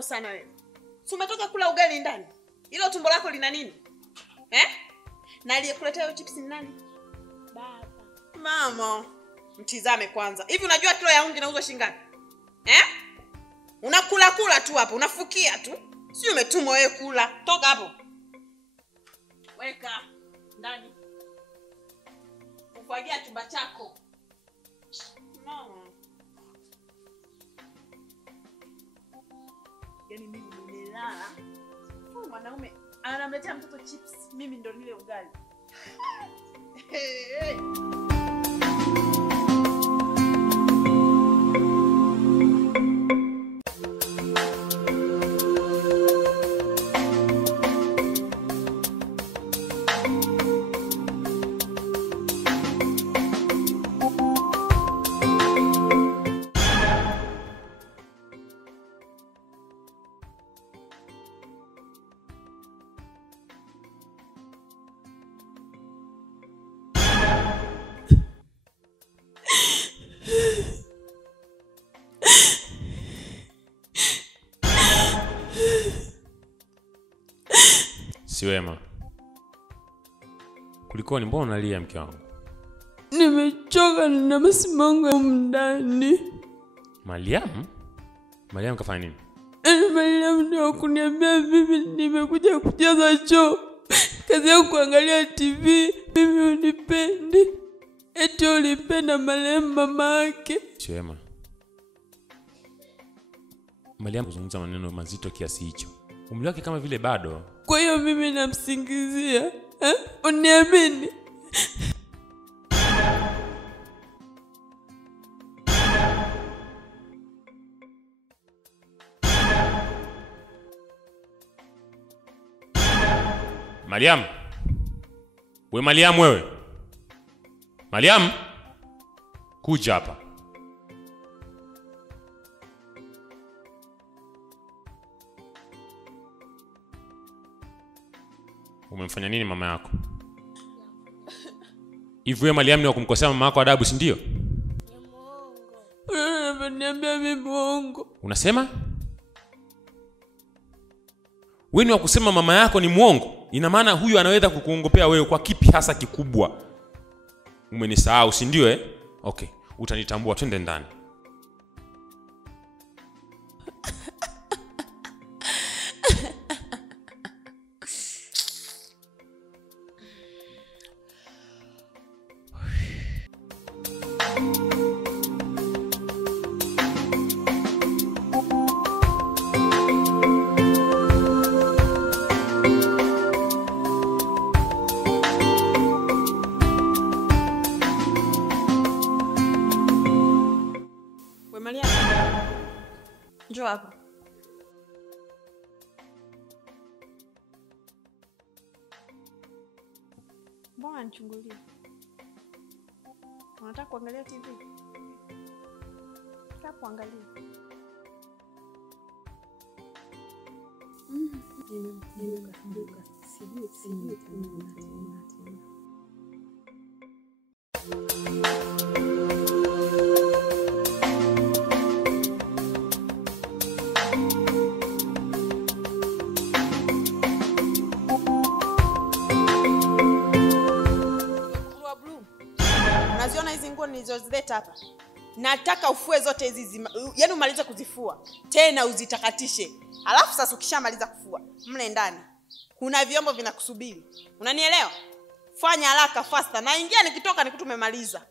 dharau sana wewe. Si umetoka kula ugali ndani? Hilo tumbo lako lina nini? Na aliyekuletea hiyo chips ni nani? Baba. Mama, mtizame kwanza. Hivi unajua kilo ya unga inauzwa shilingi ngapi? Unakula tu hapo, unafukia tu. Si umetumwa wewe kula. Toka hapo. Weka ndani. Ufagia chumba chako. Mama. Yaani mimi nimelala. Mwanaume anamletea mtoto chips, mimi ndo nile ugali. Siwema. Kulikoni, mbona unalia mke wangu? Nimechoka na masimango ndani. Mariam? Mariam kafanya nini? Mariam ndio kuniambia mimi nimekuja kujaza choo. Kazi yangu kuangalia TV, mimi unipendi. Eti ulipenda marehemu mama yake. Siwema. Mariam kuzungumza maneno mazito kiasi hicho. Umri wake kama vile bado. Kwa hiyo mimi namsingizia. Uniamini? Mariam. Wewe Mariam wewe. Mariam. Kuja hapa. Umemfanya nini mama yako? Hivi wewe Mariam ni wa kumkosea mama yako adabu, si ndio? Ni muongo. Unaniambia mimi muongo. Unasema? Wewe ni wa kusema mama yako ni muongo? Ina maana huyu anaweza kukuongopea wewe kwa kipi hasa kikubwa? Umenisahau, si ndio Okay, utanitambua, twende ndani. Njoo hapa. Mbona nichungulie? Unataka kuangalia TV? Kaa kuangalia. Nimemkumbuka. Sijui tena. Unaziona hizi nguo nilizozileta hapa? Nataka ufue zote hizi, yaani umalize kuzifua. Tena uzitakatishe. Alafu sasa ukishamaliza kufua, mle ndani kuna vyombo vinakusubiri. Unanielewa? Fanya haraka faster. Na ingia nikitoka nikutu umemaliza.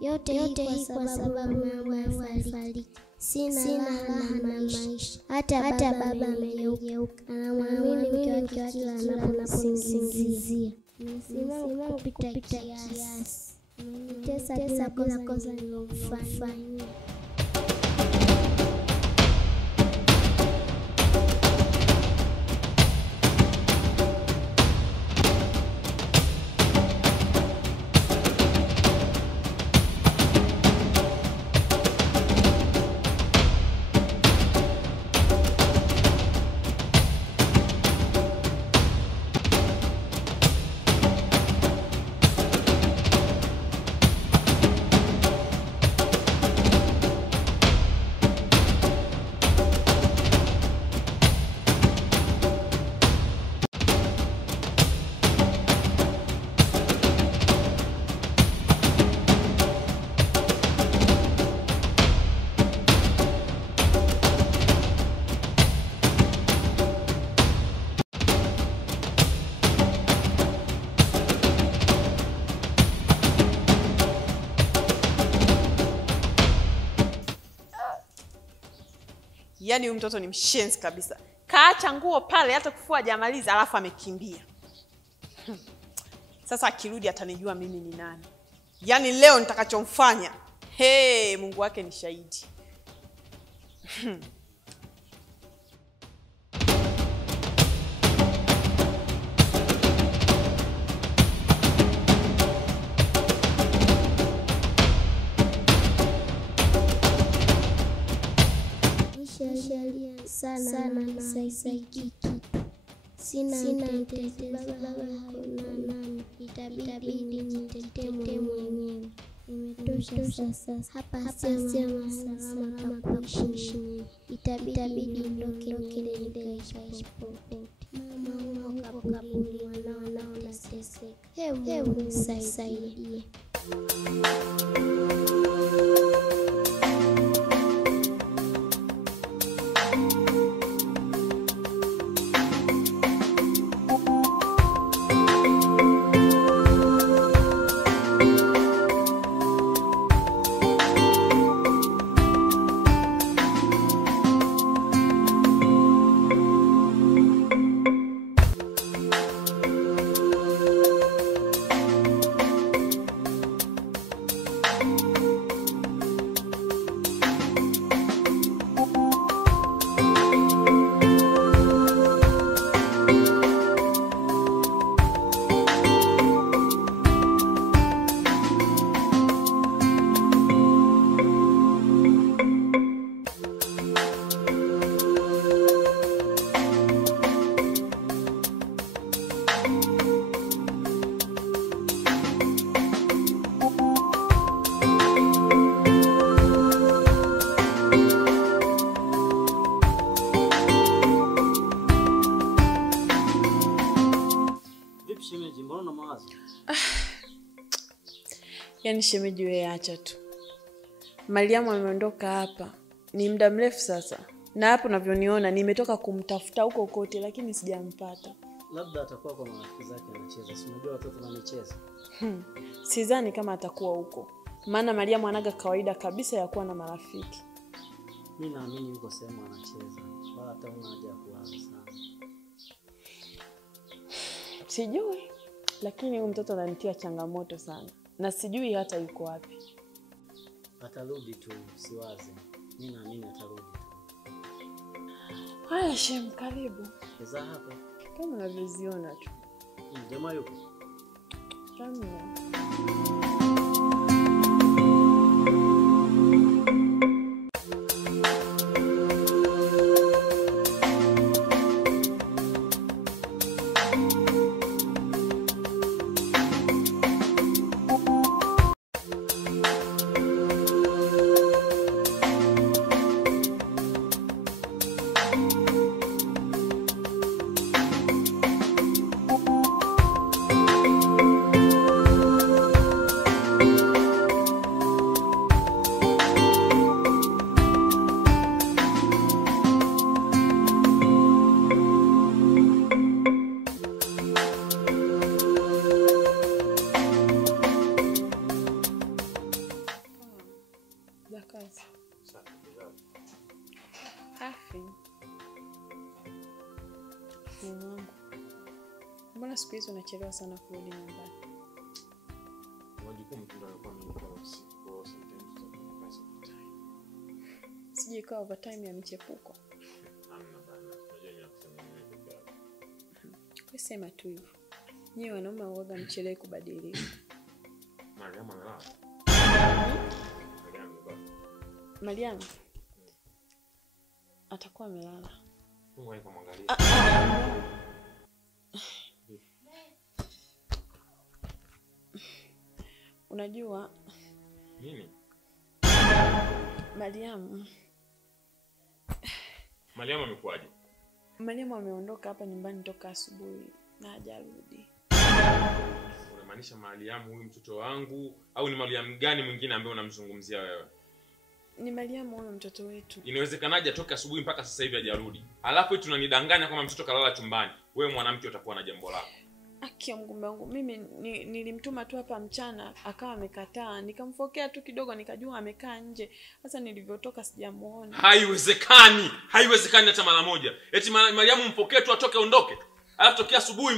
Yote hii kwa sababu mama alifariki. Sina raha na maisha. Hata baba amegeuka. Anamwamini mke wake kila anapomsingizia. Nimesimama kupita kiasi. Nimetesa bila kosa nililofanya. Yaani huyu mtoto ni mshenzi kabisa. Kaacha nguo pale hata kufua hajamaliza alafu amekimbia. Sasa akirudi atanijua mimi ni nani. Yaani leo nitakachomfanya. Mungu wake ni shahidi. sana saisiki sina mtetezi baba nani itabidi nitetee mwenyewe. Imetosha sasa, hapa sema salama kama kuishi. Itabidi niondoke nikaishi popote. Mama kabuni wanao nateseka. Hebu nisaidie. Yaani shemeji wewe acha tu. Mariamu ameondoka hapa. Ni muda mrefu sasa. Na hapo unavyoniona nimetoka kumtafuta huko kote lakini sijampata. Labda atakuwa kwa marafiki zake anacheza. Si unajua watoto na michezo. Sidhani kama atakuwa huko. Maana Mariamu anaga kawaida kabisa ya kuwa na marafiki. Mimi naamini yuko sehemu anacheza. Wala hata huna haja ya kuwaza sana. Sijui. Lakini huyu mtoto ananitia changamoto sana. Na sijui hata yuko wapi. Atarudi tu, siwaze. Mimi naamini atarudi tu. Haya shem, karibu. Sasa hapa kama unavyoziona tu. Jamaa yuko. Kama mbona siku hizo unachelewa sana kurudi nyumbani? Majukumu tu ndio yanakuwa mengi kwa usiku, sometimes tunakosa time. Sije kwa overtime ya michepuko. Hamna bana, unajua ni kusema nini kwa. Kwa sema tu hivyo. Nyewe wanaume huaga mchelewe kubadilika. Mariamu amelala. Mariamu atakuwa amelala. Mungu akamwangalia. Unajua nini? Mariamu amekuaje? Mariamu ameondoka hapa nyumbani toka asubuhi na hajarudi. Unamaanisha Mariamu huyu mtoto wangu au ni Mariamu gani mwingine ambaye unamzungumzia wewe? Ni Mariamu huyu mtoto wetu. Inawezekanaje atoka asubuhi mpaka sasa hivi hajarudi? Alafu tunanidanganya kama mtoto kalala chumbani. Wewe mwanamke utakuwa na jambo lako. Akia mume wangu, mimi nilimtuma tu hapa mchana akawa amekataa. Nikamfokea tu kidogo nikajua amekaa nje. Sasa nilivyotoka sijamuona. Haiwezekani. Haiwezekani hata mara moja. Eti Mariamu mpokee tu atoke ondoke. Alafu tokea asubuhi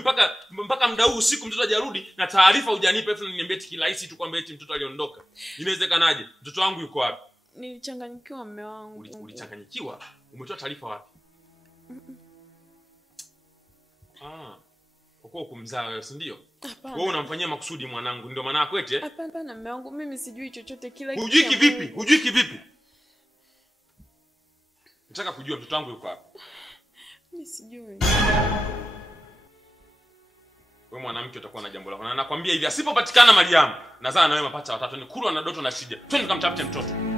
mpaka muda huu usiku mtoto hajarudi na taarifa hujanipa afu niambie eti kirahisi tu kwamba eti mtoto aliondoka. Inawezekanaje? Mtoto wangu yuko wapi? Nilichanganyikiwa mume wangu. Ulichanganyikiwa? Umetoa taarifa wapi? Kwa kuwa kumzaa wewe, si ndio? Wewe unamfanyia makusudi mwanangu, ndio maana yako eti? Hapana mume wangu, mimi sijui chochote kila kitu. Hujui kivipi? Hujui kivipi? Nataka kujua mtoto wangu yuko wapi. Mimi sijui. Wewe mwanamke utakuwa na jambo lako. Na nakwambia hivi, asipopatikana Mariamu, nazaa na wewe mapacha watatu. Ni Kulwa na Doto na Shija. Twende tukamtafute mtoto.